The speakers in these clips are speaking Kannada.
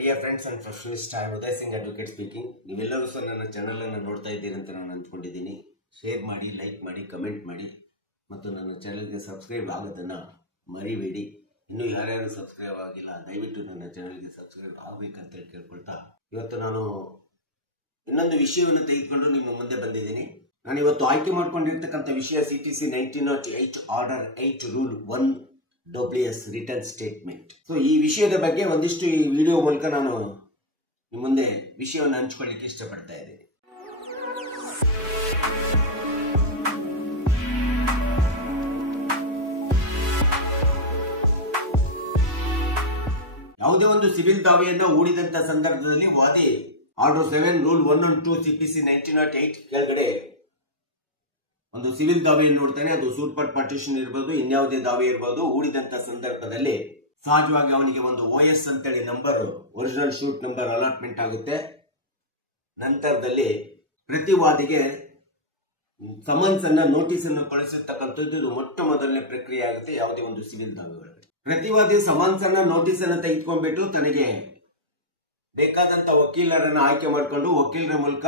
dear friends and professionals, I am Uday Singh Advocate speaking. ನೀವೆಲ್ಲರೂ ಸಹ ನನ್ನ ಚಾನೆಲ್ ಅನ್ನು ನೋಡ್ತಾ ಇದ್ದೀರಿ ಅಂತ ನಾನು ಅಂದ್ಕೊಂಡಿದ್ದೀನಿ. ಶೇರ್ ಮಾಡಿ, ಲೈಕ್ ಮಾಡಿ, ಕಮೆಂಟ್ ಮಾಡಿ ಮತ್ತು ನನ್ನ ಚಾನೆಲ್ಗೆ ಸಬ್ಸ್ಕ್ರೈಬ್ ಆಗೋದನ್ನ ಮರಿಬೇಡಿ. ಇನ್ನೂ ಯಾರ್ಯಾರು ಸಬ್ಸ್ಕ್ರೈಬ್ ಆಗಿಲ್ಲ ದಯವಿಟ್ಟು ನನ್ನ ಚಾನೆಲ್ಗೆ ಸಬ್ಸ್ಕ್ರೈಬ್ ಆಗಬೇಕಂತ ಕೇಳ್ಕೊಳ್ತಾ ಇವತ್ತು ನಾನು ಇನ್ನೊಂದು ವಿಷಯವನ್ನು ತೆಗೆದುಕೊಂಡು ನಿಮ್ಮ ಮುಂದೆ ಬಂದಿದ್ದೀನಿ. ನಾನು ಇವತ್ತು ಆಯ್ಕೆ ಮಾಡಿಕೊಂಡಿರ್ತಕ್ಕಂಥ ವಿಷಯ CPC 1908 order 8 rule 1 WS return statement. So ಈ ವಿಷಯದ ಬಗ್ಗೆ ಒಂದಿಷ್ಟು ಈ ವಿಡಿಯೋ ಮೂಲಕ ನಾನು ನಿಮ್ಮ ಮುಂದೆ ವಿಷಯವನ್ನು ಹಂಚಿಕೊಳ್ಳಿಕ್ಕೆ ಇಷ್ಟಪಡ್ತಾ ಇದ್ದೀನಿ. ಯಾವುದೇ ಒಂದು ಸಿವಿಲ್ ದಾವೆಯನ್ನು ಹೂಡಿದಂತ ಸಂದರ್ಭದಲ್ಲಿ ವಾದಿ ಆರ್ಡರ್ 7 ರೂಲ್ 1 and 2 CPC 1908 ಕೆಳಗಡೆ ಒಂದು ಸಿವಿಲ್ ದಾವೆಯನ್ನು ನೋಡ್ತಾನೆ. ಅದು ಸೂಪರ್ ಪಾರ್ಟಿಷನ್ ಇರಬಹುದು, ಇನ್ಯಾವುದೇ ದಾವೆ ಇರಬಹುದು. ಹೂಡಿದಂತ ಸಂದರ್ಭದಲ್ಲಿ ಸಹಜವಾಗಿ ಅವನಿಗೆ ಒಂದು OS ಅಂತೇಳಿ number, original shoot number allotment ಆಗುತ್ತೆ. ನಂತರದಲ್ಲಿ ಪ್ರತಿವಾದಿಗೆ ಸಮನ್ಸ್ ಅನ್ನ, ನೋಟಿಸ್ ಅನ್ನು ಕಳಿಸಿರ್ತಕ್ಕಂಥದ್ದು ಇದು ಮೊಟ್ಟ ಮೊದಲನೇ ಪ್ರಕ್ರಿಯೆ ಆಗುತ್ತೆ ಯಾವುದೇ ಒಂದು ಸಿವಿಲ್ ದಾವೆ ಒಳಗೆ. ಪ್ರತಿವಾದಿ ಸಮನ್ಸ್ ಅನ್ನ, ನೋಟಿಸ್ ಅನ್ನ ತೆಗೆದುಕೊಂಡ್ಬಿಟ್ಟು ತನಗೆ ಬೇಕಾದಂತ ವಕೀಲರನ್ನ ಆಯ್ಕೆ ಮಾಡಿಕೊಂಡು ವಕೀಲರ ಮೂಲಕ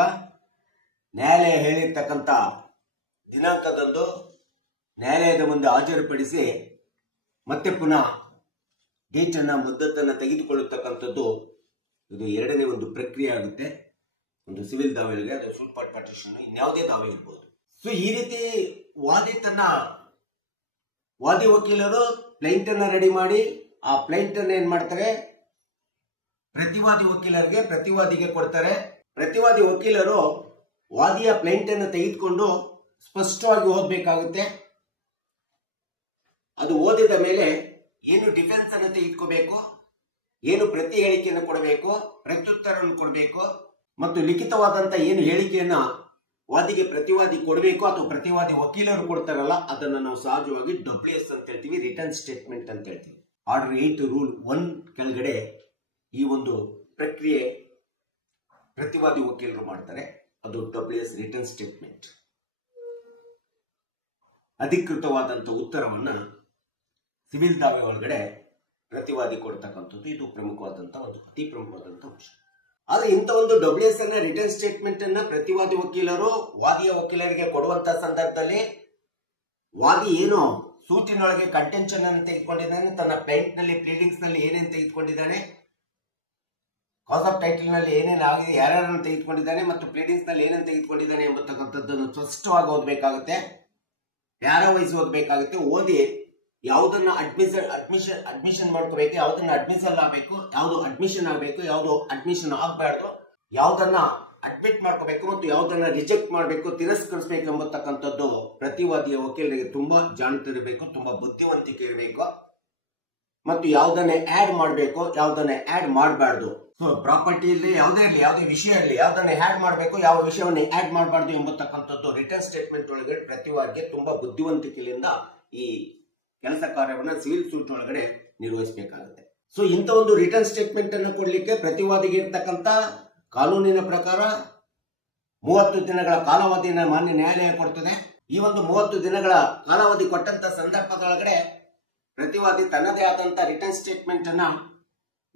ನ್ಯಾಯಾಲಯ ಹೇಳಿರ್ತಕ್ಕಂಥ ದಿನಾಂಕದಂದು ನ್ಯಾಯಾಲಯದ ಮುಂದೆ ಹಾಜರುಪಡಿಸಿ ಮತ್ತೆ ಪುನಃ ಡೇಟ್ ಅನ್ನ, ಮುದ್ದತ್ತನ್ನ ತೆಗೆದುಕೊಳ್ಳತಕ್ಕಂಥದ್ದು ಇದು ಎರಡನೇ ಒಂದು ಪ್ರಕ್ರಿಯೆ ಆಗುತ್ತೆ ಒಂದು ಸಿವಿಲ್ ದಾವೆಗೆ. ಅದು ಸೂಪರ್ ಪಾರ್ಟಿಷನ್, ಇನ್ಯಾವುದೇ ದಾವೆ ಇರ್ಬೋದು. ಸೊ ಈ ರೀತಿ ವಾದಿ ವಕೀಲರು ಪ್ಲೈಂಟ್ ಅನ್ನ ರೆಡಿ ಮಾಡಿ ಆ ಪ್ಲೈಂಟ್ ಅನ್ನ ಏನ್ ಮಾಡ್ತಾರೆ, ಪ್ರತಿವಾದಿಗೆ ಕೊಡ್ತಾರೆ. ಪ್ರತಿವಾದಿ ವಕೀಲರು ವಾದಿಯ ಪ್ಲೈಂಟ್ ಅನ್ನು ತೆಗೆದುಕೊಂಡು ಸ್ಪಷ್ಟವಾಗಿ ಓದಬೇಕಾಗುತ್ತೆ. ಅದು ಓದಿದ ಮೇಲೆ ಏನು ಡಿಫೆನ್ಸ್ ಅನ್ನು ತೆಗೆದುಕೋಬೇಕು, ಏನು ಪ್ರತಿ ಹೇಳಿಕೆಯನ್ನು ಕೊಡಬೇಕು, ಪ್ರತ್ಯುತ್ತರವನ್ನು ಕೊಡಬೇಕು ಮತ್ತು ಲಿಖಿತವಾದಂತ ಏನು ಹೇಳಿಕೆಯನ್ನ ವಾದಿಗೆ ಪ್ರತಿವಾದಿ ಕೊಡಬೇಕು ಅಥವಾ ಪ್ರತಿವಾದಿ ವಕೀಲರು ಕೊಡ್ತಾರಲ್ಲ ಅದನ್ನು ನಾವು ಸಹಜವಾಗಿ WS ಅಂತ ಹೇಳ್ತೀವಿ, ರಿಟರ್ನ್ ಸ್ಟೇಟ್ಮೆಂಟ್ ಅಂತ ಹೇಳ್ತೀವಿ. ಆರ್ಡರ್ 8 ರೂಲ್ 1 ಕೆಳಗಡೆ ಈ ಒಂದು ಪ್ರಕ್ರಿಯೆ ಪ್ರತಿವಾದಿ ವಕೀಲರು ಮಾಡ್ತಾರೆ. ಅದು WS ರಿಟರ್ನ್ ಸ್ಟೇಟ್ಮೆಂಟ್. ಅಧಿಕೃತವಾದಂತ ಉತ್ತರವನ್ನ ಸಿವಿಲ್ ದಾವೆ ಒಳಗಡೆ ಪ್ರತಿವಾದಿ ಕೊಡ್ತಕ್ಕಂಥದ್ದು ಇದು ಪ್ರಮುಖವಾದಂತ ಒಂದು ಅತಿ ಪ್ರಮುಖವಾದಂತ ಅಂಶ. ಆದ್ರೆ ಇಂಥ ಒಂದು WS ಅನ್ನ, ರಿಟರ್ನ್ ಸ್ಟೇಟ್ಮೆಂಟ್ ಅನ್ನ ಪ್ರತಿವಾದಿ ವಕೀಲರು ವಾದಿಯ ವಕೀಲರಿಗೆ ಕೊಡುವಂತ ಸಂದರ್ಭದಲ್ಲಿ ವಾದಿ ಏನು ಸೂಟಿನೊಳಗೆ ಕಂಟೆನ್ಷನ್ ಅನ್ನು ತೆಗೆದುಕೊಂಡಿದ್ದಾನೆ, ತನ್ನ ಪ್ಲೈಂಟ್ ನಲ್ಲಿ ಪ್ಲೀಡಿಂಗ್ಸ್ ನಲ್ಲಿ ಏನೇನು ತೆಗೆದುಕೊಂಡಿದ್ದಾನೆ, ಕಾಸ್ ಆಫ್ ಟೈಟಲ್ ನಲ್ಲಿ ಏನೇನು ಆಗಿದೆ, ಯಾರ್ಯಾರನ್ನು ತೆಗೆದುಕೊಂಡಿದ್ದಾನೆ ಮತ್ತು ಪ್ಲೀಡಿಂಗ್ಸ್ ನಲ್ಲಿ ಏನೇನು ತೆಗೆದುಕೊಂಡಿದ್ದಾನೆ ಎಂಬತಕ್ಕಂಥದ್ದನ್ನು ಸ್ಪಷ್ಟವಾಗಿ ಓದಬೇಕಾಗುತ್ತೆ. ಪ್ಯಾರಾವೈಸ್ ಓದಬೇಕಾಗುತ್ತೆ. ಓದಿ ಯಾವುದನ್ನ ಅಡ್ಮಿಷನ್ ಮಾಡ್ಕೋಬೇಕು, ಯಾವುದನ್ನ ಅಡ್ಮಿಷನ್ ಆಗಬೇಕು, ಯಾವುದು ಅಡ್ಮಿಷನ್ ಆಗಬೇಕು, ಯಾವುದು ಅಡ್ಮಿಷನ್ ಆಗಬಾರ್ದು, ಯಾವುದನ್ನ ಅಡ್ಮಿಟ್ ಮಾಡ್ಕೋಬೇಕು ಮತ್ತು ಯಾವುದನ್ನ ರಿಜೆಕ್ಟ್ ಮಾಡಬೇಕು, ತಿರಸ್ಕರಿಸಬೇಕು ಎಂಬತಕ್ಕಂಥದ್ದು ಪ್ರತಿವಾದಿಯ ವಕೀಲರಿಗೆ ತುಂಬಾ ಜಾಣತಿರಬೇಕು, ತುಂಬಾ ಬುದ್ಧಿವಂತಿಕೆ ಇರಬೇಕು ಮತ್ತು ಯಾವುದನ್ನೇ ಆಡ್ ಮಾಡಬೇಕು, ಯಾವುದನ್ನೇ ಆಡ್ ಮಾಡಬಾರ್ದು. ಸೊ ಪ್ರಾಪರ್ಟಿಯಲ್ಲಿ ಯಾವುದೇ ಇರಲಿ, ಯಾವುದೇ ವಿಷಯ ಇರಲಿ, ಯಾವುದನ್ನೇ ಆಡ್ ಮಾಡಬೇಕು, ಯಾವ ವಿಷಯವನ್ನು ಆಡ್ ಮಾಡಬಾರ್ದು ಎಂಬತಕ್ಕಂಥದ್ದು ರಿಟರ್ನ್ ಸ್ಟೇಟ್ಮೆಂಟ್ ಒಳಗಡೆ ಪ್ರತಿವಾದಿಗೆ ತುಂಬಾ ಬುದ್ಧಿವಂತಿಕೆಯಿಂದ ಈ ಕೆಲಸ ಕಾರ್ಯವನ್ನ ಸಿವಿಲ್ ಸೂಟ್ ಒಳಗಡೆ ನಿರ್ವಹಿಸಬೇಕಾಗುತ್ತೆ. ಸೊ ಇಂಥ ಒಂದು ರಿಟರ್ನ್ ಸ್ಟೇಟ್ಮೆಂಟ್ ಅನ್ನು ಕೊಡ್ಲಿಕ್ಕೆ ಪ್ರತಿವಾದಿಗೆ ಇರ್ತಕ್ಕಂಥ ಕಾನೂನಿನ ಪ್ರಕಾರ 30 ದಿನಗಳ ಕಾಲಾವಧಿಯನ್ನು ಮಾನ್ಯ ನ್ಯಾಯಾಲಯ ಕೊಡ್ತದೆ. ಈ ಒಂದು 30 ದಿನಗಳ ಕಾಲಾವಧಿ ಕೊಟ್ಟಂತ ಸಂದರ್ಭದೊಳಗಡೆ ಪ್ರತಿವಾದಿ ತನ್ನದೇ ಆದಂತ ರಿಟರ್ನ್ ಸ್ಟೇಟ್ಮೆಂಟ್ ಅನ್ನ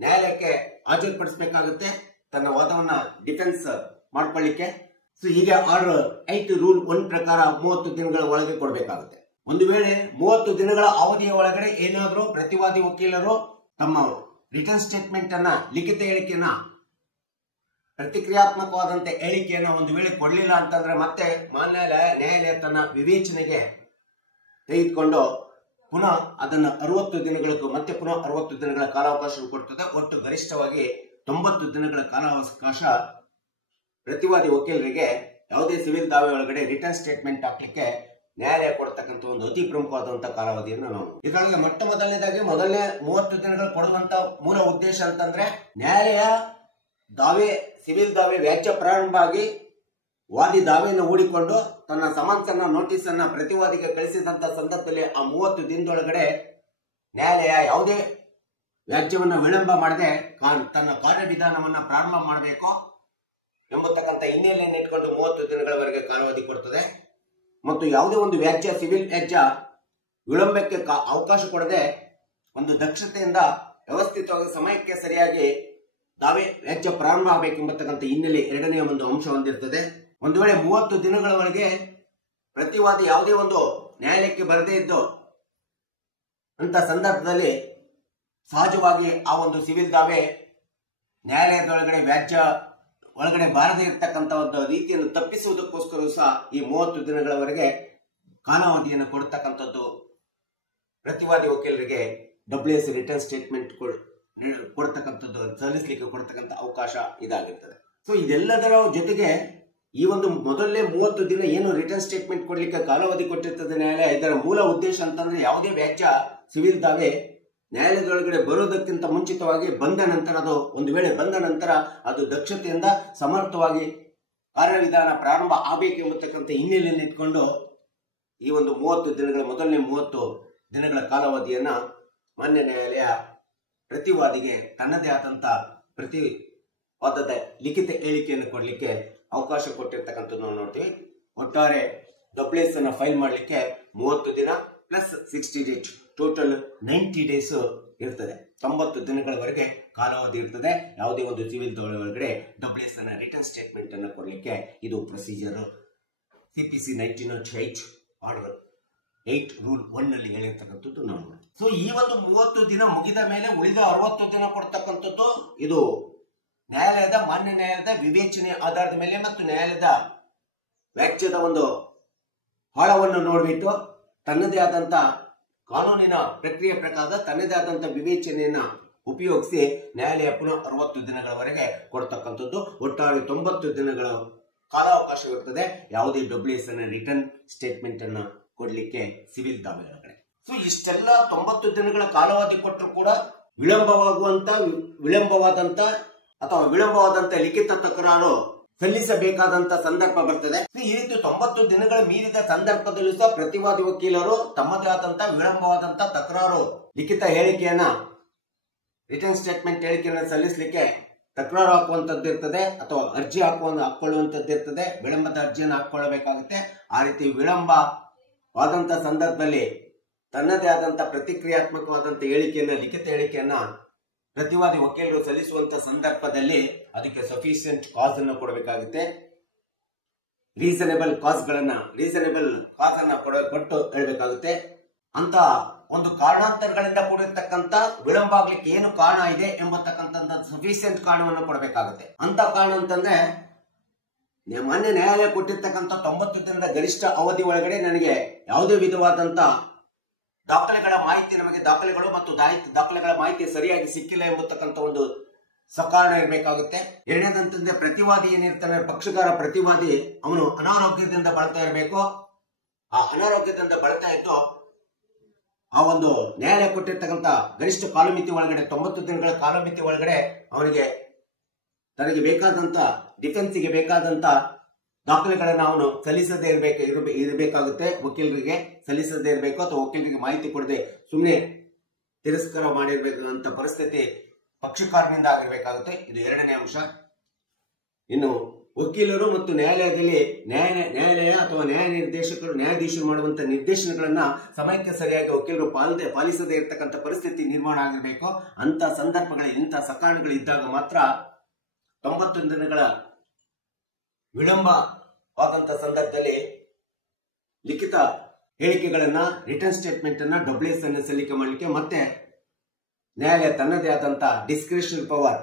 ನ್ಯಾಯಾಲಯಕ್ಕೆ ಹಾಜರುಪಡಿಸಬೇಕಾಗುತ್ತೆ ತನ್ನ ವಾದವನ್ನ ಡಿಫೆನ್ಸ್ ಮಾಡ್ಕೊಳ್ಳಿಕ್ಕೆ. ಸೊ ಹೀಗೆ ಆರ್ಡರ್ 8 ರೂಲ್ 1 ಪ್ರಕಾರ 30 ದಿನಗಳ ಒಳಗೆ ಕೊಡಬೇಕಾಗುತ್ತೆ. ಒಂದು ವೇಳೆ 30 ದಿನಗಳ ಅವಧಿಯ ಒಳಗಡೆ ಏನಾದರೂ ಪ್ರತಿವಾದಿ ವಕೀಲರು ತಮ್ಮ ರಿಟರ್ನ್ ಸ್ಟೇಟ್ಮೆಂಟ್ ಅನ್ನ, ಲಿಖಿತ ಹೇಳಿಕೆಯನ್ನ, ಪ್ರತಿಕ್ರಿಯಾತ್ಮಕವಾದಂತ ಹೇಳಿಕೆಯನ್ನ ಒಂದು ವೇಳೆ ಕೊಡಲಿಲ್ಲ ಅಂತಂದ್ರೆ ಮತ್ತೆ ನ್ಯಾಯಾಲಯ ತನ್ನ ವಿವೇಚನೆಗೆ ತೆಗೆದುಕೊಂಡು ಪುನಃ ಅದನ್ನ 60 ದಿನಗಳಿಗೂ ಮತ್ತೆ ಪುನಃ 60 ದಿನಗಳ ಕಾಲಾವಕಾಶ ಕೊಡ್ತದೆ. ಒಟ್ಟು ಗರಿಷ್ಠವಾಗಿ 90 ದಿನಗಳ ಕಾಲಾವಕಾಶ ಪ್ರತಿವಾದಿ ವಕೀಲರಿಗೆ ಯಾವುದೇ ಸಿವಿಲ್ ದಾವೆ ಒಳಗಡೆ ರಿಟರ್ನ್ ಸ್ಟೇಟ್ಮೆಂಟ್ ಹಾಕ್ಲಿಕ್ಕೆ ನ್ಯಾಯಾಲಯ ಕೊಡ್ತಕ್ಕಂಥ ಒಂದು ಅತಿ ಪ್ರಮುಖವಾದಂತಹ ಕಾಲಾವಧಿಯನ್ನು ನಾವು ಇದರೊಳಗೆ ಮೊಟ್ಟ ಮೊದಲನೇದಾಗಿ 30 ದಿನಗಳು ಕೊಡುವಂತ ಮೂಲ ಉದ್ದೇಶ ಅಂತಂದ್ರೆ ನ್ಯಾಯಾಲಯ ಸಿವಿಲ್ ದಾವೆ ವ್ಯಾಜ್ಯ ಪ್ರಾರಂಭ ಆಗಿ ವಾದಿ ದಾವೆಯನ್ನು ಹೂಡಿಕೊಂಡು ತನ್ನ ಸಮನ್ಸ್ ಅನ್ನ, ನೋಟಿಸ್ ಅನ್ನ ಪ್ರತಿವಾದಿಗೆ ಕಳಿಸಿದಂತ ಸಂದರ್ಭದಲ್ಲಿ ಆ 30 ದಿನದೊಳಗಡೆ ನ್ಯಾಯಾಲಯ ಯಾವುದೇ ವ್ಯಾಜ್ಯವನ್ನ ವಿಳಂಬ ಮಾಡದೆ ತನ್ನ ಕಾರ್ಯವಿಧಾನವನ್ನ ಪ್ರಾರಂಭ ಮಾಡಬೇಕು ಎಂಬತಕ್ಕಂಥ ಹಿನ್ನೆಲೆಯನ್ನು ಇಟ್ಕೊಂಡು 30 ದಿನಗಳವರೆಗೆ ಕಾಲಾವಧಿ ಕೊಡ್ತದೆ. ಮತ್ತು ಯಾವುದೇ ಒಂದು ವ್ಯಾಜ್ಯ, ಸಿವಿಲ್ ವ್ಯಾಜ್ಯ ವಿಳಂಬಕ್ಕೆ ಅವಕಾಶ ಕೊಡದೆ ಒಂದು ದಕ್ಷತೆಯಿಂದ ವ್ಯವಸ್ಥಿತವಾಗಿ ಸಮಯಕ್ಕೆ ಸರಿಯಾಗಿ ದಾವೆ ವೆಚ್ಚ ಪ್ರಾರಂಭ ಆಗಬೇಕೆಂಬತಕ್ಕಂಥ ಹಿನ್ನೆಲೆ ಎರಡನೆಯ ಒಂದು ಅಂಶ ಹೊಂದಿರ್ತದೆ. ಒಂದು ವೇಳೆ 30 ದಿನಗಳವರೆಗೆ ಪ್ರತಿವಾದಿ ಯಾವುದೇ ಒಂದು ನ್ಯಾಯಾಲಯಕ್ಕೆ ಬರದೇ ಇದ್ದು ಅಂತ ಸಂದರ್ಭದಲ್ಲಿ ಸಹಜವಾಗಿ ಆ ಒಂದು ಸಿವಿಲ್ ದಾವೆ ನ್ಯಾಯಾಲಯದೊಳಗಡೆ ವ್ಯಾಜ್ಯ ಒಳಗಡೆ ಬಾರದೇ ಇರತಕ್ಕಂಥ ಒಂದು ರೀತಿಯನ್ನು ತಪ್ಪಿಸುವುದಕ್ಕೋಸ್ಕರ ಸಹ ಈ 30 ದಿನಗಳವರೆಗೆ ಕಾಲಾವಧಿಯನ್ನು ಕೊಡ್ತಕ್ಕಂಥದ್ದು ಪ್ರತಿವಾದಿ ವಕೀಲರಿಗೆ WS ರಿಟರ್ನ್ ಸ್ಟೇಟ್ಮೆಂಟ್ ಕೊಡ್ತಕ್ಕಂಥದ್ದು ಸಲ್ಲಿಸಲಿಕ್ಕೆ ಕೊಡ್ತಕ್ಕಂಥ ಅವಕಾಶ ಇದಾಗಿರ್ತದೆ. ಸೊ ಇದೆಲ್ಲದರ ಜೊತೆಗೆ ಈ ಒಂದು ಮೊದಲನೇ 30 ದಿನ ಏನು ರಿಟರ್ನ್ ಸ್ಟೇಟ್ಮೆಂಟ್ ಕೊಡ್ಲಿಕ್ಕೆ ಕಾಲಾವಧಿ ಕೊಟ್ಟಿರ್ತದೆ ನ್ಯಾಯಾಲಯ, ಇದರ ಮೂಲ ಉದ್ದೇಶ ಅಂತಂದ್ರೆ ಯಾವುದೇ ವ್ಯಾಜ್ಯ ಸಿವಿಲ್ ದಾವೆ ನ್ಯಾಯಾಲಯದೊಳಗಡೆ ಬರೋದಕ್ಕಿಂತ ಮುಂಚಿತವಾಗಿ ಬಂದ ನಂತರ, ಅದು ಒಂದು ವೇಳೆ ಬಂದ ನಂತರ ಅದು ದಕ್ಷತೆಯಿಂದ ಸಮರ್ಥವಾಗಿ ಕಾರ್ಯವಿಧಾನ ಪ್ರಾರಂಭ ಆಗಬೇಕೆಂಬತಕ್ಕಂಥ ಹಿನ್ನೆಲೆಯನ್ನು ಇಟ್ಕೊಂಡು ಈ ಒಂದು 30 ದಿನಗಳ ಮೊದಲನೇ 30 ದಿನಗಳ ಕಾಲಾವಧಿಯನ್ನ ಮಾನ್ಯ ನ್ಯಾಯಾಲಯ ಪ್ರತಿವಾದಿಗೆ ತನ್ನದೇ ಆದಂತ ಪ್ರತಿವಾದದ ಲಿಖಿತ ಹೇಳಿಕೆಯನ್ನು ಕೊಡ್ಲಿಕ್ಕೆ ಅವಕಾಶ ಕೊಟ್ಟಿರ್ತಕ್ಕಂಥದ್ದು ನಾವು ನೋಡ್ತೀವಿ. ಒಟ್ಟಾರೆ WS ಅನ್ನ ಫೈಲ್ ಮಾಡಲಿಕ್ಕೆ 30 ದಿನ ಪ್ಲಸ್ 60 ಡೇಸ್, ಟೋಟಲ್ 90 ಡೇಸ್ ಇರ್ತದೆ. 90 ದಿನಗಳವರೆಗೆ ಕಾಲಾವಧಿ ಇರ್ತದೆ. ಯಾವುದೇ ಒಂದು ಸಿವಿಲ್ ಒಳಗಡೆ WS ಅನ್ನ ರಿಟರ್ನ್ ಸ್ಟೇಟ್ಮೆಂಟ್ ಅನ್ನು ಕೊಡ್ಲಿಕ್ಕೆ ಇದು ಪ್ರೊಸೀಜರ್ CPC 1908 ಆರ್ಡರ್ 8 ರೂಲ್ 1 ನಲ್ಲಿ ಹೇಳಿರ್ತಕ್ಕಂಥದ್ದು ನಾವು. ಸೊ ಈ ಒಂದು 30 ದಿನ ಮುಗಿದ ಮೇಲೆ ಉಳಿದ 60 ದಿನ ಕೊಡ್ತಕ್ಕಂಥದ್ದು ಇದು ನ್ಯಾಯಾಲಯದ ಮಾನ್ಯ ನ್ಯಾಯಾಲಯದ ವಿವೇಚನೆ ಆಧಾರದ ಮೇಲೆ ಮತ್ತು ನ್ಯಾಯಾಲಯದ ವ್ಯಾಜ್ಯದ ಒಂದು ಆಳವನ್ನು ನೋಡಿಬಿಟ್ಟು ತನ್ನದೇ ಆದಂತ ಕಾನೂನಿನ ಪ್ರಕ್ರಿಯೆ ಪ್ರಕಾರ ತನ್ನದೇ ಆದಂತ ವಿವೇಚನೆಯನ್ನ ಉಪಯೋಗಿಸಿ ನ್ಯಾಯಾಲಯ ಪುನಃ 60 ದಿನಗಳವರೆಗೆ ಕೊಡ್ತಕ್ಕಂಥದ್ದು. ಒಟ್ಟಾರೆ 90 ದಿನಗಳ ಕಾಲಾವಕಾಶವಿರ್ತದೆ ಯಾವುದೇ WS ಅನ್ನ ರಿಟರ್ನ್ ಸ್ಟೇಟ್ಮೆಂಟ್ ಅನ್ನ ಕೊಡ್ಲಿಕ್ಕೆ ಸಿವಿಲ್ ದಾವೆ ಒಳಗಡೆ. ಸೊ ಇಷ್ಟೆಲ್ಲ 90 ದಿನಗಳ ಕಾಲಾವಧಿ ಕೊಟ್ಟರು ಕೂಡ ವಿಳಂಬವಾದಂತ ಲಿಖಿತ ತಕರಾರು ಸಲ್ಲಿಸಬೇಕಾದಂತ ಸಂದರ್ಭ ಬರ್ತದೆ. ಈ ರೀತಿ 90 ದಿನಗಳ ಮೀರಿದ ಸಂದರ್ಭದಲ್ಲೂ ಸಹ ಪ್ರತಿವಾದಿ ವಕೀಲರು ತಮ್ಮದೇ ಆದಂತ ವಿಳಂಬವಾದಂತ ತಕರಾರು ಲಿಖಿತ ಹೇಳಿಕೆಯನ್ನ ರಿಟರ್ನ್ ಸ್ಟೇಟ್ಮೆಂಟ್ ಹೇಳಿಕೆಯನ್ನ ಸಲ್ಲಿಸಲಿಕ್ಕೆ ತಕರಾರು ಹಾಕುವಂತದ್ದು ಇರ್ತದೆ ಅಥವಾ ಅರ್ಜಿ ಹಾಕೊಳ್ಳುವಂತದ್ದು ಇರ್ತದೆ. ವಿಳಂಬದ ಅರ್ಜಿಯನ್ನು ಹಾಕೊಳ್ಳಬೇಕಾಗುತ್ತೆ. ಆ ರೀತಿ ವಿಳಂಬವಾದಂತ ಸಂದರ್ಭದಲ್ಲಿ ತನ್ನದೇ ಆದಂತ ಪ್ರತಿಕ್ರಿಯಾತ್ಮಕವಾದಂತ ಹೇಳಿಕೆಯನ್ನ ಲಿಖಿತ ಹೇಳಿಕೆಯನ್ನ ಪ್ರತಿವಾದಿ ವಕೀಲರು ಸಲ್ಲಿಸುವಂತ ಸಂದರ್ಭದಲ್ಲಿ ಅದಕ್ಕೆ ಸಫಿಷಿಯಂಟ್ ಕಾಸ್ ಅನ್ನು ಕೊಡಬೇಕಾಗುತ್ತೆ. ರೀಸನೇಬಲ್ ಕಾಸ್ ಅನ್ನ ಕೊಟ್ಟು ಹೇಳಬೇಕಾಗುತ್ತೆ. ಅಂತ ಒಂದು ಕಾರಣಾಂತರಗಳಿಂದ ಕೂಡಿರ್ತಕ್ಕಂಥ ವಿಳಂಬ ಆಗ್ಲಿಕ್ಕೆ ಏನು ಕಾರಣ ಇದೆ ಎಂಬತಕ್ಕಂಥ ಸಫಿಷಿಯಂಟ್ ಕಾರಣವನ್ನು ಕೊಡಬೇಕಾಗುತ್ತೆ. ಅಂತ ಕಾರಣ ಅಂತಂದ್ರೆ ಮಾನ್ಯ ನ್ಯಾಯಾಲಯ ಕೊಟ್ಟಿರ್ತಕ್ಕಂಥ 90 ದಿನದ ಗರಿಷ್ಠ ಅವಧಿ ಒಳಗಡೆ ನನಗೆ ಯಾವುದೇ ವಿಧವಾದಂತ ದಾಖಲೆಗಳು ಮತ್ತು ದಾಖಲೆಗಳ ಮಾಹಿತಿ ಸರಿಯಾಗಿ ಸಿಕ್ಕಿಲ್ಲ ಎಂಬತಕ್ಕಂಥ ಒಂದು ಸಕಾರಣ ಇರಬೇಕಾಗುತ್ತೆ. ಎರಡನೇದಂತಂದ್ರೆ ಪ್ರತಿವಾದಿ ಏನಿರ್ತಾನೆ, ಪಕ್ಷಗಾರ ಪ್ರತಿವಾದಿ, ಅವನು ಅನಾರೋಗ್ಯದಿಂದ ಬಳಲ್ತಾ ಇರಬೇಕು. ಆ ಅನಾರೋಗ್ಯದಿಂದ ಬಳಲ್ತಾ ಇದ್ದು ಆ ಒಂದು ನ್ಯಾಯಾಲಯ ಕೊಟ್ಟಿರ್ತಕ್ಕಂಥ ಗರಿಷ್ಠ ಕಾಲಮಿತಿ ಒಳಗಡೆ 90 ದಿನಗಳ ಕಾಲಮಿತಿ ಒಳಗಡೆ ಅವನಿಗೆ ತನಗೆ ಬೇಕಾದಂತ ಡಿಫೆನ್ಸ್ಗೆ ಬೇಕಾದಂತ ದಾಖಲೆಗಳನ್ನ ಅವನು ಸಲ್ಲಿಸದೇ ಇರಬೇಕಾಗುತ್ತೆ. ವಕೀಲರಿಗೆ ಸಲ್ಲಿಸದೇ ಇರಬೇಕು ಅಥವಾ ವಕೀಲರಿಗೆ ಮಾಹಿತಿ ಕೊಡದೆ ಸುಮ್ಮನೆ ತಿರಸ್ಕಾರ ಮಾಡಿರ್ಬೇಕಂತ ಪರಿಸ್ಥಿತಿ ಪಕ್ಷಕಾರನಿಂದ ಆಗಿರ್ಬೇಕಾಗುತ್ತೆ. ಇದು ಎರಡನೇ ಅಂಶ. ಇನ್ನು ವಕೀಲರು ಮತ್ತು ನ್ಯಾಯಾಲಯದಲ್ಲಿ ನ್ಯಾಯಾಲಯ ಅಥವಾ ನ್ಯಾಯಾಧೀಶರು ಮಾಡುವಂತ ನಿರ್ದೇಶನಗಳನ್ನ ಸಮಯಕ್ಕೆ ಸರಿಯಾಗಿ ವಕೀಲರು ಪಾಲಿಸದೇ ಇರತಕ್ಕಂಥ ಪರಿಸ್ಥಿತಿ ನಿರ್ಮಾಣ ಆಗಿರಬೇಕು. ಅಂತ ಇಂಥ ಸಕಾರಣಗಳು ಇದ್ದಾಗ ಮಾತ್ರ 90 ದಿನಗಳ ವಿಳಂಬವಾದಂತ ಸಂದರ್ಭದಲ್ಲಿ ಲಿಖಿತ ಹೇಳಿಕೆಗಳನ್ನ ರಿಟರ್ನ್ ಸ್ಟೇಟ್ಮೆಂಟ್ ಅನ್ನ WS ಅನ್ನು ಸಲ್ಲಿಕೆ ಮಾಡಲಿಕ್ಕೆ ಮತ್ತೆ ನ್ಯಾಯಾಲಯ ತನ್ನದೇ ಆದಂತ ಡಿಸ್ಕ್ರಿಷನರಿ ಪವರ್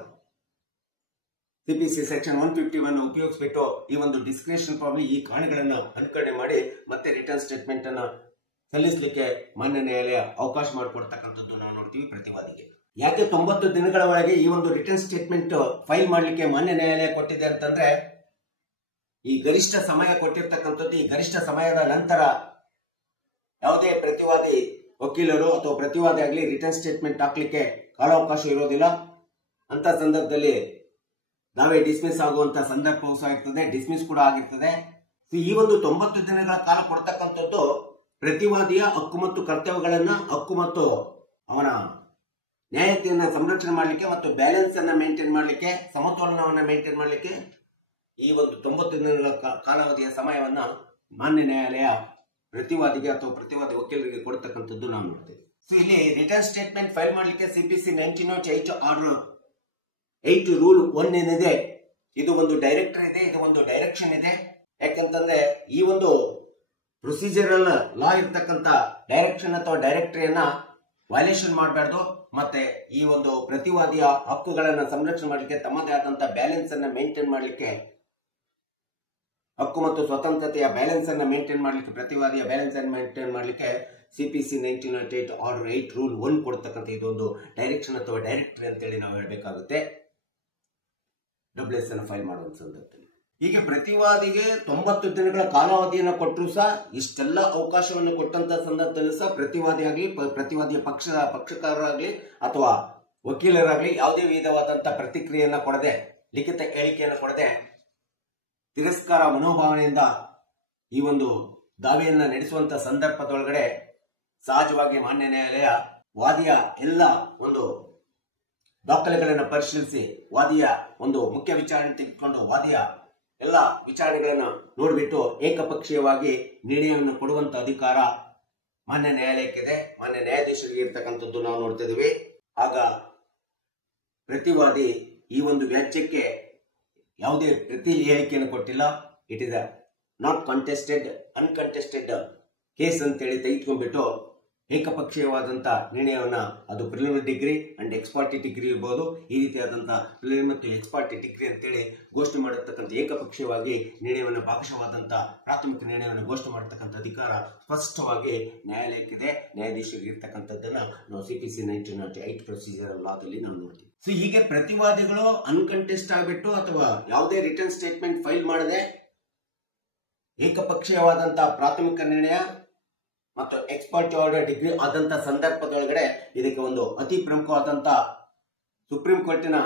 CPC ಸೆಕ್ಷನ್ 151 ಉಪಯೋಗಿಸ್ಬಿಟ್ಟು ಈ ಒಂದು ಡಿಸ್ಕ್ರಿಷನರಿ ಪವರ್ ಈ ಕಾರಣಗಳನ್ನು ಅನುಕರಣೆ ಮಾಡಿ ಮತ್ತೆ ರಿಟರ್ನ್ ಸ್ಟೇಟ್ಮೆಂಟ್ ಅನ್ನ ಸಲ್ಲಿಸಲಿಕ್ಕೆ ಮಾನ್ಯ ನ್ಯಾಯಾಲಯ ಅವಕಾಶ ಮಾಡಿಕೊಡ್ತಕ್ಕಂಥದ್ದು ನಾವು ನೋಡ್ತೀವಿ ಪ್ರತಿವಾದಿಗೆ. ಯಾಕೆ 90 ದಿನಗಳ ಒಳಗೆ ಈ ಒಂದು ರಿಟರ್ನ್ ಸ್ಟೇಟ್ಮೆಂಟ್ ಫೈಲ್ ಮಾಡಲಿಕ್ಕೆ ಮಾನ್ಯ ನ್ಯಾಯಾಲಯ ಕೊಟ್ಟಿದೆ ಅಂತಂದ್ರೆ, ಈ ಗರಿಷ್ಠ ಸಮಯ ಕೊಟ್ಟಿರ್ತಕ್ಕಂಥದ್ದು, ಈ ಗರಿಷ್ಠ ಸಮಯದ ನಂತರ ಯಾವುದೇ ಪ್ರತಿವಾದಿ ವಕೀಲರು ಅಥವಾ ಪ್ರತಿವಾದಿ ಆಗಲಿ ರಿಟರ್ನ್ ಸ್ಟೇಟ್ಮೆಂಟ್ ಹಾಕ್ಲಿಕ್ಕೆ ಕಾಲಾವಕಾಶ ಇರೋದಿಲ್ಲ. ಅಂತ ಸಂದರ್ಭದಲ್ಲಿ ನಾವೇ ಡಿಸ್ಮಿಸ್ ಆಗುವಂತ ಸಂದರ್ಭವೂ ಸಹ ಇರ್ತದೆ, ಡಿಸ್ಮಿಸ್ ಕೂಡ ಆಗಿರ್ತದೆ. ಈ ಒಂದು 90 ದಿನಗಳ ಕಾಲ ಕೊಡ್ತಕ್ಕಂಥದ್ದು ಪ್ರತಿವಾದಿಯ ಹಕ್ಕು ಮತ್ತು ಕರ್ತವ್ಯಗಳನ್ನ, ಹಕ್ಕು ಮತ್ತು ಅವನ ನ್ಯಾಯತೆಯನ್ನ ಸಂರಕ್ಷಣೆ ಮಾಡಲಿಕ್ಕೆ ಮತ್ತು ಬ್ಯಾಲೆನ್ಸ್ ಅನ್ನ ಮೇಂಟೈನ್ ಮಾಡಲಿಕ್ಕೆ, ಸಮತೋಲನವನ್ನ ಮೇಂಟೈನ್ ಮಾಡಲಿಕ್ಕೆ ಈ ಒಂದು 90 ದಿನಗಳ ಕಾಲಾವಧಿಯ ಸಮಯವನ್ನ ಮಾನ್ಯ ನ್ಯಾಯಾಲಯ ಪ್ರತಿವಾದಿಗೆ ಅಥವಾ ಪ್ರತಿವಾದಿ ವಕೀಲರಿಗೆ ಕೊಡ್ತಕ್ಕಂಥದ್ದು ನಾವು ನೋಡ್ತೇವೆ. ಸೊ ಇಲ್ಲಿ ರಿಟರ್ನ್ ಸ್ಟೇಟ್ಮೆಂಟ್ ಫೈಲ್ ಮಾಡಲಿಕ್ಕೆ CPC 1908 ಆರ್ಡರ್ 8 ರೂಲ್ 1 ಏನಿದೆ ಇದು ಒಂದು ಡೈರೆಕ್ಟರ್ ಇದೆ, ಇದು ಒಂದು ಡೈರೆಕ್ಷನ್ ಇದೆ. ಯಾಕಂತಂದ್ರೆ ಈ ಒಂದು ಪ್ರೊಸೀಜರಲ್ ಲಾ ಇರ್ತಕ್ಕಂಥ ಡೈರೆಕ್ಷನ್ ಅಥವಾ ಡೈರೆಕ್ಟರಿಯನ್ನ ವೈಲೇಷನ್ ಮಾಡಬಾರ್ದು. ಮತ್ತೆ ಈ ಒಂದು ಪ್ರತಿವಾದಿಯ ಹಕ್ಕುಗಳನ್ನ ಸಂರಕ್ಷಣೆ ಮಾಡಲಿಕ್ಕೆ ತಮ್ಮದೇ ಆದಂತಹ ಬ್ಯಾಲೆನ್ಸ್ ಅನ್ನ ಮೇಂಟೈನ್ ಮಾಡಲಿಕ್ಕೆ, ಹಕ್ಕು ಮತ್ತು ಸ್ವತಂತ್ರತೆಯ ಬ್ಯಾಲೆನ್ಸ್ ಅನ್ನ ಮೇಂಟೈನ್ ಮಾಡಲಿಕ್ಕೆ, ಪ್ರತಿವಾದಿಯ ಬ್ಯಾಲೆನ್ಸ್ ಅನ್ನು ಮೇಂಟೈನ್ ಮಾಡಲಿಕ್ಕೆ ಸಿಪಿಸಿ 1998 ಆರ್ಡರ್ 8 ರೂಲ್ 1 ಕೊಡ್ತಕ್ಕಂಥ ಇದೊಂದು ಡೈರೆಕ್ಷನ್ ಅಥವಾ ಡೈರೆಕ್ಟರಿ ಅಂತೇಳಿ ನಾವು ಹೇಳಬೇಕಾಗುತ್ತೆ WS ಅನ್ನು ಫೈಲ್ ಮಾಡುವ ಸಂದರ್ಭದಲ್ಲಿ. ಹೀಗೆ ಪ್ರತಿವಾದಿಗೆ 90 ದಿನಗಳ ಕಾಲಾವಧಿಯನ್ನು ಕೊಟ್ಟರು ಸಹ, ಇಷ್ಟೆಲ್ಲ ಅವಕಾಶವನ್ನು ಕೊಟ್ಟಂತ ಸಂದರ್ಭದಲ್ಲಿ ಸಹ ಪ್ರತಿವಾದಿ ಆಗಲಿ, ಪ್ರತಿವಾದಿಯ ಪಕ್ಷಕಾರರಾಗಲಿ ಅಥವಾ ವಕೀಲರಾಗಲಿ ಯಾವುದೇ ವಿಧವಾದಂತಹ ಪ್ರತಿಕ್ರಿಯೆಯನ್ನ ಕೊಡದೆ, ಲಿಖಿತ ಹೇಳಿಕೆಯನ್ನು ಕೊಡದೆ, ತಿರಸ್ಕಾರ ಮನೋಭಾವನೆಯಿಂದ ಈ ಒಂದು ದಾವೆಯನ್ನ ನಡೆಸುವಂತ ಸಂದರ್ಭದೊಳಗಡೆ ಸಹಜವಾಗಿ ಮಾನ್ಯ ನ್ಯಾಯಾಲಯ ವಾದಿಯ ಎಲ್ಲ ಒಂದು ದಾಖಲೆಗಳನ್ನು ಪರಿಶೀಲಿಸಿ, ವಾದಿಯ ಒಂದು ಮುಖ್ಯ ವಿಚಾರಣೆ ತೆಗೆದುಕೊಂಡು ವಾದಿಯ ಎಲ್ಲ ವಿಚಾರಣೆಗಳನ್ನು ನೋಡಿಬಿಟ್ಟು ಏಕಪಕ್ಷೀಯವಾಗಿ ನಿರ್ಣಯವನ್ನು ಕೊಡುವಂತ ಅಧಿಕಾರ ಮಾನ್ಯ ನ್ಯಾಯಾಲಯಕ್ಕಿದೆ, ಮಾನ್ಯ ನ್ಯಾಯಾಧೀಶರಿಗೆ ಇರ್ತಕ್ಕಂಥದ್ದು ನಾವು ನೋಡ್ತಾ ಇದೀವಿ. ಆಗ ಪ್ರತಿವಾದಿ ಈ ಒಂದು ವ್ಯಾಜ್ಯಕ್ಕೆ ಯಾವುದೇ ಪ್ರತಿ ಹೇಳಿಕೆಯನ್ನು ಕೊಟ್ಟಿಲ್ಲ. It is not contested, uncontested case ಅಂತೇಳಿ ತೆಗೆದುಕೊಂಡ್ಬಿಟ್ಟು ಏಕಪಕ್ಷೀಯವಾದಂತ ನಿರ್ಣಯವನ್ನ, ಅದು preliminary decree and ex parte decree ಇರಬಹುದು, ಈ ರೀತಿಯಾದಂತಹ ಪ್ರಿಲಿಮಿನರಿ ಮತ್ತು ಎಕ್ಸ್ಪರ್ಟಿ ಡಿಗ್ರಿ ಅಂತೇಳಿ ಘೋಷಣೆ ಮಾಡಿರ್ತಕ್ಕಂಥ ಏಕಪಕ್ಷೀಯವಾಗಿ ನಿರ್ಣಯವನ್ನು, ಭಾಗಶಃವಾದಂತಹ ಪ್ರಾಥಮಿಕ ನಿರ್ಣಯವನ್ನು ಘೋಷಣೆ ಮಾಡತಕ್ಕಂಥ ಅಧಿಕಾರ ಸ್ಪಷ್ಟವಾಗಿ ನ್ಯಾಯಾಲಯಕ್ಕಿದೆ, ನ್ಯಾಯಾಧೀಶರಿಗೆ ಇರ್ತಕ್ಕಂಥದ್ದನ್ನ ನಾವು ಸಿಪಿಸಿ 1998 ಪ್ರೊಸೀಜರ್ ಲಾದಲ್ಲಿ ನಾವು ನೋಡ್ತೀವಿ. ಸೊ ಹೀಗೆ ಪ್ರತಿವಾದಿಗಳು ಅನ್ಕಂಟೆಸ್ಟ್ ಆಗಿಬಿಟ್ಟು ಅಥವಾ ಯಾವುದೇ ರಿಟರ್ನ್ ಸ್ಟೇಟ್ಮೆಂಟ್ ಫೈಲ್ ಮಾಡದೆ ಏಕಪಕ್ಷೀಯವಾದಂತಹ ಪ್ರಾಥಮಿಕ ನಿರ್ಣಯ ಮತ್ತು ಎಕ್ಸ್ಪರ್ಟ್ ಆರ್ಡರ್ ಡಿಗ್ರಿ ಆದಂತ ಸಂದರ್ಭದೊಳಗಡೆ ಇದಕ್ಕೆ ಒಂದು ಅತಿ ಪ್ರಮುಖವಾದಂತ ಸುಪ್ರೀಂ ಕೋರ್ಟಿನ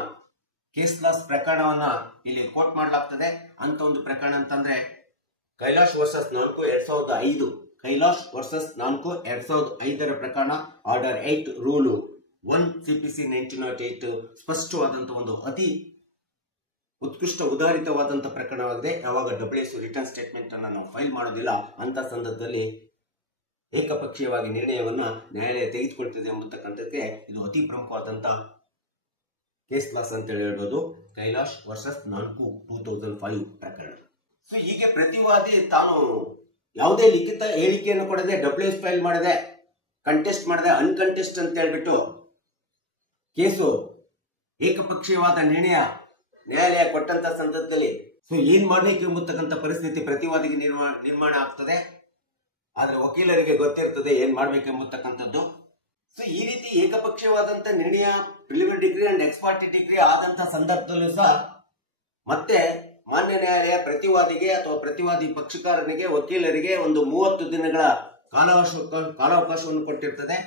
ಕೇಸ್ ಲಾಸ್ ಪ್ರಕರಣವನ್ನ ಇಲ್ಲಿ ಕೋಟ್ ಮಾಡಲಾಗ್ತದೆ. ಅಂತ ಒಂದು ಪ್ರಕರಣ ಅಂತಂದ್ರೆ ಕೈಲಾಶ್ ವರ್ಸಸ್ ನಾನ್ಕೋ 2005, ಕೈಲಾಶ್ ವರ್ಸಸ್ ನಾನ್ಕೋ 2005 ಪ್ರಕರಣ, ಆರ್ಡರ್ 8 ರೂಲ್ 1 ಸಿಪಿಸಿ 1998 ಸ್ಪಷ್ಟವಾದಂತ ಒಂದು ಅತಿ ಉತ್ಕೃಷ್ಟ ಉದಾರಿತವಾದಂತ ಪ್ರಕರಣವಾಗಿದೆ. ಯಾವಾಗ WS ರಿಟರ್ನ್ ಸ್ಟೇಟ್ಮೆಂಟ್ ಅನ್ನ ನಾವು ಫೈಲ್ ಮಾಡೋದಿಲ್ಲ ಅಂತ ಸಂದರ್ಭದಲ್ಲಿ ಏಕಪಕ್ಷೀಯವಾಗಿ ನಿರ್ಣಯವನ್ನ ನ್ಯಾಯಾಲಯ ತೆಗೆದುಕೊಳ್ತದೆ ಎಂಬತಕ್ಕಂಥಕ್ಕೆ ಇದು ಅತಿ ಪ್ರಮುಖವಾದಂತ ಕೇಸ್ ಲಾಸ್ ಅಂತ ಹೇಳ್ಬೋದು. ಕೈಲಾಶ್ ವರ್ಸಸ್ ನಾನ್ಕೋ 2005 ಪ್ರಕರಣ. ಸೊ ಹೀಗೆ ಪ್ರತಿವಾದಿ ತಾನು ಯಾವುದೇ ಲಿಖಿತ ಹೇಳಿಕೆಯನ್ನು ಕೊಡದೆ, WS ಫೈಲ್ ಮಾಡದೆ, ಕಂಟೆಸ್ಟ್ ಮಾಡದೆ, ಅನ್ಕಂಟೆಸ್ಟ್ ಅಂತ ಹೇಳ್ಬಿಟ್ಟು ಕೇಸು ಏಕಪಕ್ಷೀಯವಾದ ನಿರ್ಣಯ ನ್ಯಾಯಾಲಯ ಕೊಟ್ಟಂತ ಸಂದರ್ಭದಲ್ಲಿ ಸೊ ಏನ್ ಮಾಡ್ಲಿಕ್ಕೆ ಎಂಬತಕ್ಕಂಥ ಪರಿಸ್ಥಿತಿ ಪ್ರತಿವಾದಿಗೆ ನಿರ್ಮಾಣ ಆಗ್ತದೆ. ಆದ್ರೆ ವಕೀಲರಿಗೆ ಗೊತ್ತಿರ್ತದೆ ಏನ್ ಮಾಡ್ಬೇಕೆಂಬತಕ್ಕಂಥದ್ದು. ಸೊ ಈ ರೀತಿ ಏಕಪಕ್ಷೀಯವಾದಂತ ನಿರ್ಣಯ preliminary decree and ex parte degree ಆದಂತ ಸಂದರ್ಭದಲ್ಲೂ ಸಹ ಮತ್ತೆ ಮಾನ್ಯ ನ್ಯಾಯಾಲಯ ಪ್ರತಿವಾದಿಗೆ ಅಥವಾ ಪ್ರತಿವಾದಿ ಪಕ್ಷಕಾರನಿಗೆ, ವಕೀಲರಿಗೆ ಒಂದು 30 ದಿನಗಳ ಕಾಲಾವಕಾಶವನ್ನು ಕೊಟ್ಟಿರ್ತದೆ.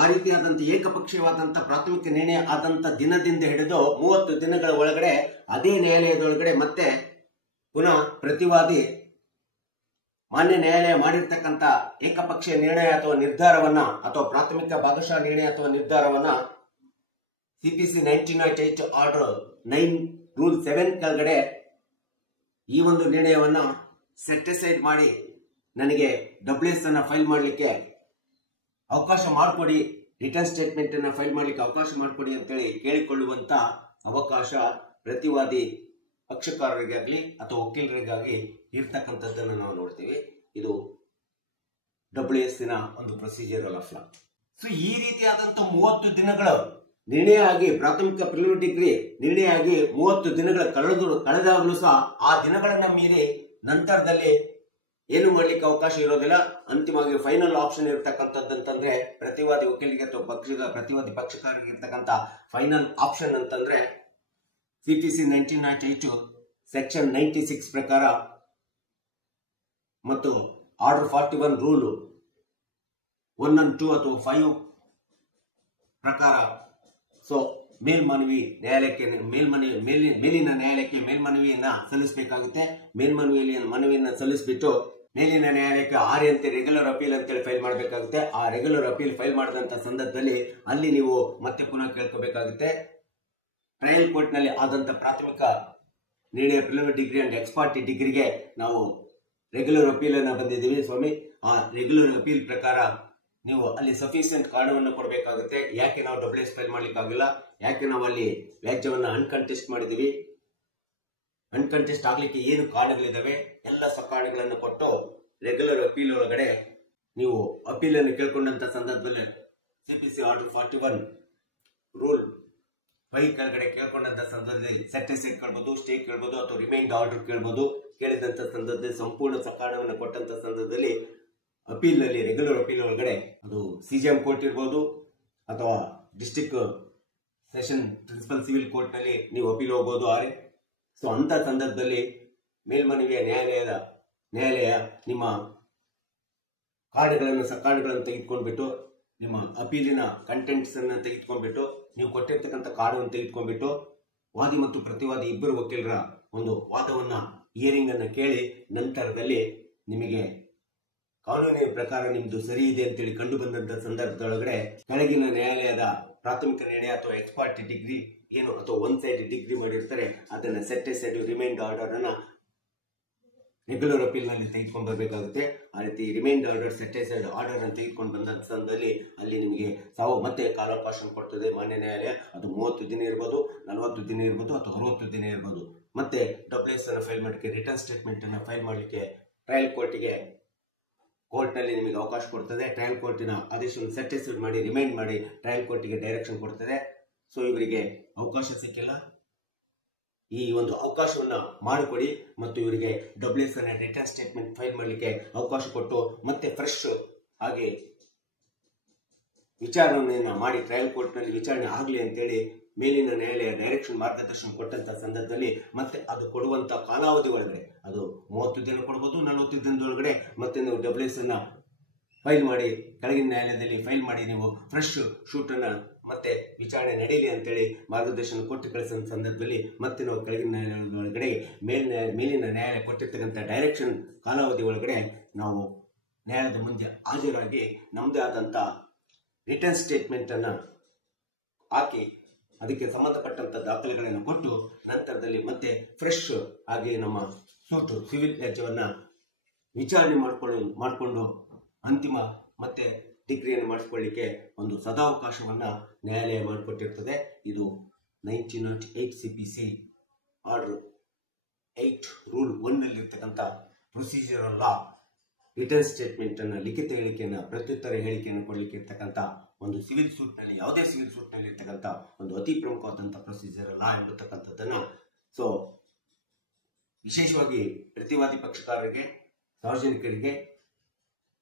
ಆ ರೀತಿಯಾದಂತ ಏಕಪಕ್ಷೀಯವಾದಂತ ಪ್ರಾಥಮಿಕ ನಿರ್ಣಯ ಆದಂತ ದಿನದಿಂದ ಹಿಡಿದು 30 ದಿನಗಳ ಒಳಗಡೆ ಅದೇ ನ್ಯಾಯಾಲಯದೊಳಗಡೆ ಮತ್ತೆ ಪುನಃ ಪ್ರತಿವಾದಿ ಮಾನ್ಯ ನ್ಯಾಯಾಲಯ ಮಾಡಿರ್ತಕ್ಕಂಥ ಏಕಪಕ್ಷೀಯ ನಿರ್ಣಯ ಅಥವಾ ನಿರ್ಧಾರವನ್ನ ಅಥವಾ ಪ್ರಾಥಮಿಕ ಭಾಗಶಃ ನಿರ್ಣಯ ಅಥವಾ ನಿರ್ಧಾರವನ್ನ ಸಿಪಿಸಿ 1998 ಆರ್ಡರ್ 9 ರೂಲ್ 7 ಕೆಳಗಡೆ ಈ ಒಂದು ನಿರ್ಣಯವನ್ನ ಸೆಟಿಸೈಡ್ ಮಾಡಿ ನನಗೆ WS ಅನ್ನ ಫೈಲ್ ಮಾಡಲಿಕ್ಕೆ ಅವಕಾಶ ಮಾಡಿಕೊಡಿ, ರಿಟರ್ನ್ ಸ್ಟೇಟ್ಮೆಂಟ್ ಅನ್ನ ಫೈಲ್ ಮಾಡಲಿಕ್ಕೆ ಅವಕಾಶ ಮಾಡಿಕೊಡಿ ಅಂತೇಳಿ ಕೇಳಿಕೊಳ್ಳುವಂತ ಅವಕಾಶ ಪ್ರತಿವಾದಿ ಪಕ್ಷಕಾರರಿಗಾಗಲಿ ಅಥವಾ ವಕೀಲರಿಗಾಗಿ ಇರ್ತಕ್ಕಂಥದ್ದನ್ನು ನಾವು ನೋಡ್ತೀವಿ. ಇದು WS ಒಂದು ಪ್ರೊಸೀಜರಲ್ ಆಫ್ ಲಾ. ಸೊ ಈ ರೀತಿಯಾದಂತ 30 ದಿನಗಳ ನಿರ್ಣಯ ಆಗಿ, ಪ್ರಾಥಮಿಕ ಪ್ರಿಲಿಮಿನರಿ ಡಿಗ್ರಿ ನಿರ್ಣಯ ಆಗಿ 30 ದಿನಗಳ ಕಳೆದಾಗಲೂ ಸಹ ಆ ದಿನಗಳನ್ನ ಮೀರಿ ನಂತರದಲ್ಲಿ ಏನು ಮಾಡ್ಲಿಕ್ಕೆ ಅವಕಾಶ ಇರೋದಿಲ್ಲ. ಅಂತಿಮವಾಗಿ ಫೈನಲ್ ಆಪ್ಷನ್ ಇರ್ತಕ್ಕಂಥದ್ದಂತಂದ್ರೆ ಪ್ರತಿವಾದಿ ವಕೀಲರಿಗೆ ಅಥವಾ ಪ್ರತಿವಾದಿ ಪಕ್ಷಕಾರರಿಗೆ ಇರ್ತಕ್ಕಂಥ ಫೈನಲ್ ಆಪ್ಷನ್ ಅಂತಂದ್ರೆ ಸಿಪಿಸಿ 1998 ಸೆಕ್ಷನ್ 96 ಪ್ರಕಾರ ಮತ್ತು ಆರ್ಡರ್ 41 ರೂಲ್ 1 and 2 ಅಥವಾ 5 ಪ್ರಕಾರ ಸೊ ಮೇಲ್ಮನವಿ ನ್ಯಾಯಾಲಯಕ್ಕೆ ಮೇಲಿನ ನ್ಯಾಯಾಲಯಕ್ಕೆ ಮೇಲ್ಮನವಿಯನ್ನ ಸಲ್ಲಿಸಬೇಕಾಗುತ್ತೆ. ಮನವಿಯನ್ನ ಸಲ್ಲಿಸಿಬಿಟ್ಟು ಮೇಲಿನ ನ್ಯಾಯಾಲಯಕ್ಕೆ RA ರೆಗ್ಯುಲರ್ ಅಪೀಲ್ ಅಂತೇಳಿ ಫೈಲ್ ಮಾಡಬೇಕಾಗುತ್ತೆ. ಆ ರೆಗ್ಯುಲರ್ ಅಪೀಲ್ ಫೈಲ್ ಮಾಡಿದಂತ ಸಂದರ್ಭದಲ್ಲಿ ಅಲ್ಲಿ ನೀವು ಮತ್ತೆ ಪುನಃ ಕೇಳ್ಕೋಬೇಕಾಗುತ್ತೆ. ಟ್ರಯಲ್ ಕೋರ್ಟ್ ನಲ್ಲಿ ಆದಂತ ಪ್ರಾಥಮಿಕ ನಿರ್ಣಯ ಪ್ರಿಲಿಮಿನರಿ ಡಿಗ್ರಿ ಅಂಡ್ ಎಕ್ಸ್ಪರ್ಟಿ ಡಿಗ್ರಿಗೆ ನಾವು ರೆಗ್ಯುಲರ್ ಅಪೀಲ್ ಅನ್ನ ಬಂದಿದ್ದೀವಿ ಸ್ವಾಮಿ, ಆ ರೆಗ್ಯುಲರ್ ಅಪೀಲ್ ಪ್ರಕಾರ ನೀವು ಅಲ್ಲಿ ಸಫಿಸಿಯೆಂಟ್ ಕಾರಣವನ್ನು ಕೊಡಬೇಕಾಗುತ್ತೆ. ಯಾಕೆ ನಾವು WS ಫೈಲ್ ಮಾಡ್ಲಿಕ್ಕೆ ಆಗಿಲ್ಲ, ಯಾಕೆ ನಾವು ಅಲ್ಲಿ ವ್ಯಾಜ್ಯವನ್ನ ಅನ್ಕಂಟೆಸ್ಟ್ ಮಾಡಿದೀವಿ, ಅನ್ಕಂಟೆಸ್ಟ್ ಆಗ್ಲಿಕ್ಕೆ ಏನು ಕಾರಣಗಳಿದಾವೆ, ಎಲ್ಲ ಕಾರಣಗಳನ್ನು ಕೊಟ್ಟು ರೆಗ್ಯುಲರ್ ಅಪೀಲ್ ಒಳಗಡೆ ನೀವು ಅಪೀಲ್ ಅನ್ನು ಕೇಳ್ಕೊಂಡಂತ ಸಂದರ್ಭದಲ್ಲಿ CPC ಆರ್ಡರ್ 41 ರೂಲ್ 5 ಕೆಳಗಡೆ ಕೇಳ್ಕೊಂಡಂತ ಸಂದರ್ಭದಲ್ಲಿ ಸೆಟ್ ಅಸೈಡ್ ಕೇಳ್ಬೋದು, ಸ್ಟೇ ಕೇಳ್ಬೋದು ಅಥವಾ ರಿಮೈಂಡ್ ಆರ್ಡರ್ ಕೇಳ್ಬೋದು. ಕೇಳಿದಂತ ಸಂದರ್ಭದಲ್ಲಿ ಸಂಪೂರ್ಣ ಕಾರಣವನ್ನು ಕೊಟ್ಟಂತ ಸಂದರ್ಭದಲ್ಲಿ ಅಪೀಲ್ ನಲ್ಲಿ ರೆಗ್ಯುಲರ್ ಅಪೀಲ್ ಒಳಗಡೆ ಅದು CJM ಕೋರ್ಟ್ ಇರ್ಬೋದು ಅಥವಾ district session principal civil court ನಲ್ಲಿ ನೀವು ಅಪೀಲ್ ಹೋಗಬಹುದು. ಸೊ ಅಂತ ಸಂದರ್ಭದಲ್ಲಿ ಮೇಲ್ಮನವಿಯ ನ್ಯಾಯಾಲಯ ನಿಮ್ಮ ಕಾರಣಗಳನ್ನು ಸಕಾರಣಗಳನ್ನು ತೆಗೆದುಕೊಂಡ್ಬಿಟ್ಟು ನಿಮ್ಮ ಅಪೀಲಿನ ಕಂಟೆಂಟ್ಸ್ ಅನ್ನು ತೆಗೆದುಕೊಂಡ್ಬಿಟ್ಟು ನೀವು ಕೊಟ್ಟಿರ್ತಕ್ಕಂಥ ಕಾರಣವನ್ನು ತೆಗೆದುಕೊಂಡ್ಬಿಟ್ಟು ವಾದಿ ಮತ್ತು ಪ್ರತಿವಾದಿ ಇಬ್ಬರು ವಕೀಲರ ಒಂದು ವಾದವನ್ನ ಹಿಯರಿಂಗ್ ಅನ್ನು ಕೇಳಿ ನಂತರದಲ್ಲಿ ನಿಮಗೆ ಕಾನೂನಿನ ಪ್ರಕಾರ ನಿಮ್ದು ಸರಿ ಇದೆ ಅಂತೇಳಿ ಕಂಡು ಬಂದಂತ ಸಂದರ್ಭದೊಳಗಡೆ ಕೆಳಗಿನ ನ್ಯಾಯಾಲಯದ ಪ್ರಾಥಮಿಕ ನಿರ್ಣಯ ಅಥವಾ ಎಕ್ಸ್ಪರ್ಟ್ ಡಿಗ್ರಿ ಏನು ಅಥವಾ ಒನ್ ಸೈಡ್ ಡಿಗ್ರಿ ಮಾಡಿರ್ತಾರೆ ಅದನ್ನ ಸೆಟ್ ಅಸೈಡ್ ರಿಮೈಂಡ್ ಆರ್ಡರ್ ಅನ್ನ ರೆಗ್ಯುಲರ್ ಅಪೀಲ್ ನಲ್ಲಿ ತೆಗೆದುಕೊಂಡು ಬರಬೇಕಾಗುತ್ತೆ. ಆ ರೀತಿ remind order set aside order ಅನ್ನು ತೆಗೆದುಕೊಂಡು ಬಂದ ಸಂದರ್ಭದಲ್ಲಿ ಅಲ್ಲಿ ನಿಮಗೆ ಸಾವು ಮತ್ತೆ ಕಾಲಾವಕಾಶ ಕೊಡ್ತದೆ ಮಾನ್ಯ ನ್ಯಾಯಾಲಯ. ಅದು 30 ದಿನ ಇರ್ಬೋದು, 40 ದಿನ ಇರ್ಬೋದು ಅಥವಾ 60 ದಿನ ಇರ್ಬೋದು. ಮತ್ತೆ WS ಅನ್ನು ಫೈಲ್ ಮಾಡಲಿಕ್ಕೆ ರಿಟರ್ನ್ ಸ್ಟೇಟ್ಮೆಂಟ್ ಅನ್ನು ಫೈಲ್ ಮಾಡಲಿಕ್ಕೆ ಟ್ರಯಲ್ ಕೋರ್ಟ್ ನಲ್ಲಿ ನಿಮಗೆ ಅವಕಾಶ ಕೊಡ್ತದೆ. ಟ್ರಯಲ್ ಕೋರ್ಟಿನ ಆದೇಶವನ್ನು ಸೆಟ್ ಅಸೈಡ್ ಮಾಡಿ ರಿಮೈಂಡ್ ಮಾಡಿ ಟ್ರಯಲ್ ಕೋರ್ಟಿಗೆ ಡೈರೆಕ್ಷನ್ ಕೊಡ್ತದೆ. ಸೊ ಇವರಿಗೆ ಅವಕಾಶ ಸಿಕ್ಕಿಲ್ಲ, ಈ ಒಂದು ಅವಕಾಶವನ್ನ ಮಾಡಿಕೊಡಿ ಮತ್ತು ಇವರಿಗೆ WS ಅನ್ನ ರಿಟರ್ನ್ ಸ್ಟೇಟ್ಮೆಂಟ್ ಫೈಲ್ ಮಾಡಲಿಕ್ಕೆ ಅವಕಾಶ ಕೊಟ್ಟು ಮತ್ತೆ ಫ್ರೆಶ್ ಹಾಗೆ ವಿಚಾರಣೆಯನ್ನ ಮಾಡಿ ಟ್ರಯಲ್ ಕೋರ್ಟ್ ನಲ್ಲಿ ವಿಚಾರಣೆ ಆಗಲಿ ಅಂತೇಳಿ ಮೇಲಿನ ನ್ಯಾಯಾಲಯ ಡೈರೆಕ್ಷನ್ ಮಾರ್ಗದರ್ಶನ ಕೊಟ್ಟಂತ ಸಂದರ್ಭದಲ್ಲಿ ಮತ್ತೆ ಅದು ಕೊಡುವಂತ ಕಾಲಾವಧಿ ಒಳಗಡೆ ಅದು 30 ದಿನ ಕೊಡಬಹುದು, 40 ದಿನದೊಳಗಡೆ ಮತ್ತೆ ನೀವು WS ಅನ್ನ ಫೈಲ್ ಮಾಡಿ ಕೆಳಗಿನ ನ್ಯಾಯಾಲಯದಲ್ಲಿ ಫೈಲ್ ಮಾಡಿ ನೀವು ಫ್ರೆಶ್ ಶೂಟ್ ಅನ್ನ ಮತ್ತೆ ವಿಚಾರಣೆ ನಡೀಲಿ ಅಂತೇಳಿ ಮಾರ್ಗದರ್ಶನ ಕೊಟ್ಟು ಕಳಿಸಿದ ಸಂದರ್ಭದಲ್ಲಿ ಮತ್ತೆ ನಾವು ಕೆಳಗಿನ ನ್ಯಾಯಾಲಯದ ಒಳಗಡೆ ಮೇಲಿನ ನ್ಯಾಯಾಲಯ ಕೊಟ್ಟಿರ್ತಕ್ಕಂಥ ಡೈರೆಕ್ಷನ್ ಕಾಲಾವಧಿ ಒಳಗಡೆ ನಾವು ನ್ಯಾಯಾಲಯದ ಮುಂದೆ ಹಾಜರಾಗಿ ನಮ್ಮದೇ ಆದಂತ ರಿಟರ್ನ್ ಸ್ಟೇಟ್ಮೆಂಟ್ ಅನ್ನ ಹಾಕಿ ಅದಕ್ಕೆ ಸಂಬಂಧಪಟ್ಟಂತ ದಾಖಲೆಗಳನ್ನು ಕೊಟ್ಟು ನಂತರದಲ್ಲಿ ಮತ್ತೆ ಫ್ರೆಶ್ ಆಗಿ ನಮ್ಮ ಸೂಟು ಸಿವಿಲ್ ವ್ಯಾಜ್ಯವನ್ನ ವಿಚಾರಣೆ ಮಾಡಿಕೊಂಡು ಅಂತಿಮ ಮತ್ತೆ ಡಿಗ್ರಿಯನ್ನು ಮಾಡಿಸ್ಕೊಳ್ಳಿಕ್ಕೆ ಒಂದು ಸದಾವಕಾಶವನ್ನ ನ್ಯಾಯಾಲಯ ಮಾಡಿಕೊಟ್ಟಿರ್ತದೆ. ಇದು 1908 CPC ಆರ್ಡರ್ 8 ರೂಲ್ 1 ನಲ್ಲಿ ಇರ್ತಕ್ಕಂಥ ಪ್ರೊಸೀಜರಲ್ ಲಾ ರಿಟರ್ನ್ ಸ್ಟೇಟ್ಮೆಂಟ್ ಅನ್ನ ಲಿಖಿತ ಹೇಳಿಕೆಯನ್ನ ಪ್ರತ್ಯುತ್ತರ ಹೇಳಿಕೆಯನ್ನು ಕೊಡ್ಲಿಕ್ಕೆ ಇರ್ತಕ್ಕಂಥ ಒಂದು ಸಿವಿಲ್ ಸೂಟ್ ನಲ್ಲಿ ಯಾವುದೇ ಸಿವಿಲ್ ಸೂಟ್ ನಲ್ಲಿ ಇರ್ತಕ್ಕಂಥ ಒಂದು ಅತಿ ಪ್ರಮುಖವಾದಂತಹ ಪ್ರೊಸೀಜರಲ್ ಲಾ ಎಂಬತಕ್ಕಂಥದ್ದನ್ನ ಸೊ ವಿಶೇಷವಾಗಿ ಪ್ರತಿವಾದಿ ಪಕ್ಷಕಾರರಿಗೆ, ಸಾರ್ವಜನಿಕರಿಗೆ,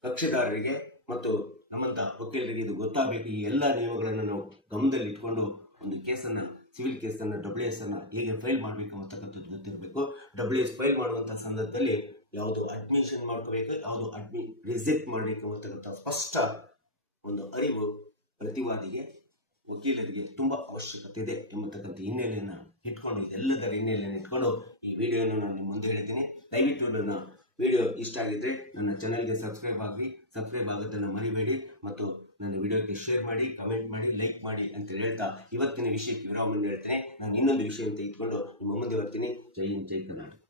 ಕಕ್ಷಿದಾರರಿಗೆ ಮತ್ತು ನಮ್ಮಂತ ವಕೀಲರಿಗೆ ಇದು ಗೊತ್ತಾಗಬೇಕು. ಈ ಎಲ್ಲ ನಿಯಮಗಳನ್ನು ನಾವು ಗಮನದಲ್ಲಿ ಇಟ್ಕೊಂಡು ಒಂದು ಕೇಸನ್ನ ಸಿವಿಲ್ ಕೇಸನ್ನ WS ಅನ್ನ ಹೇಗೆ ಫೈಲ್ ಮಾಡಬೇಕು ಅಂತಕ್ಕಂಥದ್ದು ಗೊತ್ತಿರಬೇಕು. WS ಫೈಲ್ ಮಾಡುವಂತಹ ಸಂದರ್ಭದಲ್ಲಿ ಯಾವುದು ಅಡ್ಮಿಷನ್ ಮಾಡ್ಕೋಬೇಕು, ಯಾವುದು ರಿಜೆಕ್ಟ್ ಮಾಡಬೇಕು ಅಂತಕ್ಕಂಥ ಸ್ಪಷ್ಟ ಒಂದು ಅರಿವು ಪ್ರತಿವಾದಿಗೆ, ವಕೀಲರಿಗೆ ತುಂಬಾ ಅವಶ್ಯಕತೆ ಇದೆ ಎಂಬತಕ್ಕಂಥ ಹಿನ್ನೆಲೆಯನ್ನ ಇಟ್ಕೊಂಡು ಇದೆಲ್ಲದರ ಹಿನ್ನೆಲೆಯನ್ನು ಇಟ್ಕೊಂಡು ಈ ವಿಡಿಯೋನ ನಾನು ನಿಮ್ಮ ಮುಂದೆ ಹೇಳಿದ್ದೀನಿ. ದಯವಿಟ್ಟು ನನ್ನ ವಿಡಿಯೋ ಇಷ್ಟ ಆಗಿದ್ರೆ ನನ್ನ ಚಾನೆಲ್ಗೆ ಸಬ್ಸ್ಕ್ರೈಬ್ ಆಗೋದನ್ನು ಮರಿಬೇಡಿ ಮತ್ತು ನನ್ನ ವಿಡಿಯೋಕ್ಕೆ ಶೇರ್ ಮಾಡಿ, ಕಮೆಂಟ್ ಮಾಡಿ, ಲೈಕ್ ಮಾಡಿ ಅಂತ ಹೇಳ್ತಾ ಇವತ್ತಿನ ವಿಷಯಕ್ಕೆ ವಿರಾಮವನ್ನು ಹೇಳ್ತೇನೆ. ನಾನು ಇನ್ನೊಂದು ವಿಷಯ ತೆಗೆದುಕೊಂಡು ನಿಮ್ಮ ಮುಂದೆ ಬರ್ತೀನಿ. ಜೈ ಹಿಂದ್, ಜೈ ಕರ್ನಾಟಕ.